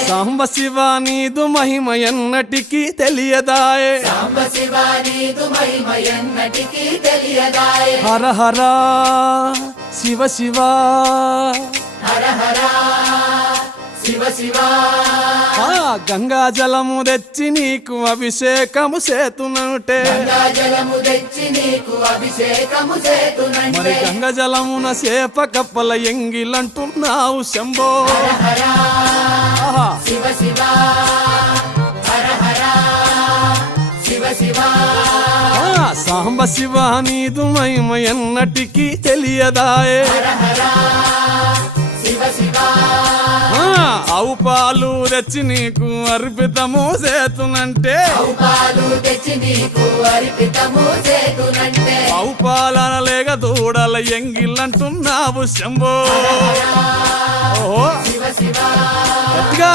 సాంబ శివ నీదు మహిమ ఎన్నటికీ తెలియదాయే సాంబ శివ నీదు మహిమ ఎన్నటికీ తెలియదాయే హర హర శివ శివ హర హర శివ శివ గంగా జలము తెచ్చి నీకు అభిషేకము చేతునంటే గంగా జలము తెచ్చి నీకు అభిషేకము మరి చేతునంటే గంగ జలమున సేప కప్పల ఎంగిలంటున్నావు శంభో హర హర ఆహా. శివ శివ హర హర శివ శివ సాంబ శివ నీదు మహిమ ఎన్నటికీ తెలియదాయే హర హర శివ శివ ఆవు పాలు తెచ్చి నీకు అర్పితము చేతునంటే పాలు తెచ్చి నీకు అర్పితము చేతునంటే ఆవు పాలన లేక దూడల ఎంగిలంటున్నావు శంభో ఓహో శివ శివ గట్టిగా